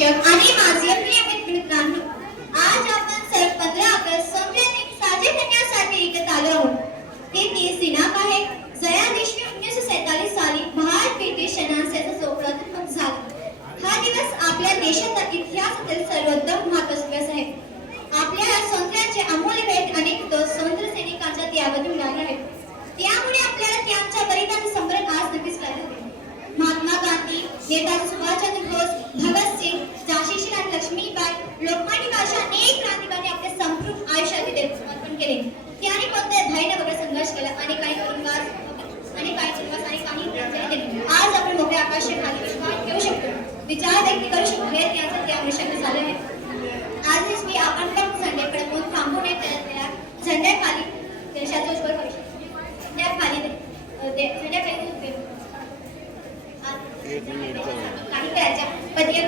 शिक्षक आणि माझे प्रिय मित्रांनो, आज आपण सर्व 15 ऑगस्ट संविधान साजरे करण्यासाठी एकत्र आलो आहोत। हे ते दिनांक आहे ज्या दिवशी 1947 साली भारत ब्रिटिश सेनांचा प्रथम झाला। हा दिवस आपल्या देशाचा इतिहासातील सर्वोत्तम महत्त्वाचा दिवस आहे। आपल्या स्वातंत्र्याचे अमूल्य भेट अनेक स्वातंत्र्य सैनिकांच्या त्यागातून मिळाले आहे। त्यामुळे आपल्याला त्यांच्या बलिदानाचे स्मरण आज नक्कीच करायला हवे। महात्मा गांधी, नेताजी सुभाषचंद्र बोस, भगत सिंग, झाशीची राणी लक्ष्मीबाई, लोकमान्य टिळक अनेक क्रांतिकारकांनी आपले संपूर्ण आयुष्य समर्पण केले। त्यांनी कोणत्या धैर्य वगैरे संघर्ष केला आणि काही आज आपण मोठ्या आकाशाखाली विश्वास ठेवू शकतो, विचार व्यक्त करू शकतो, हे त्यांचं त्या आयुष्यात झाले आहे। आजच मी आपण पण झेंड्याकडे कोण थांबू नये त्या झेंड्याखाली देशाचा उज्ज्वल भविष्य झेंड्याखाली काही करायच्या पदवी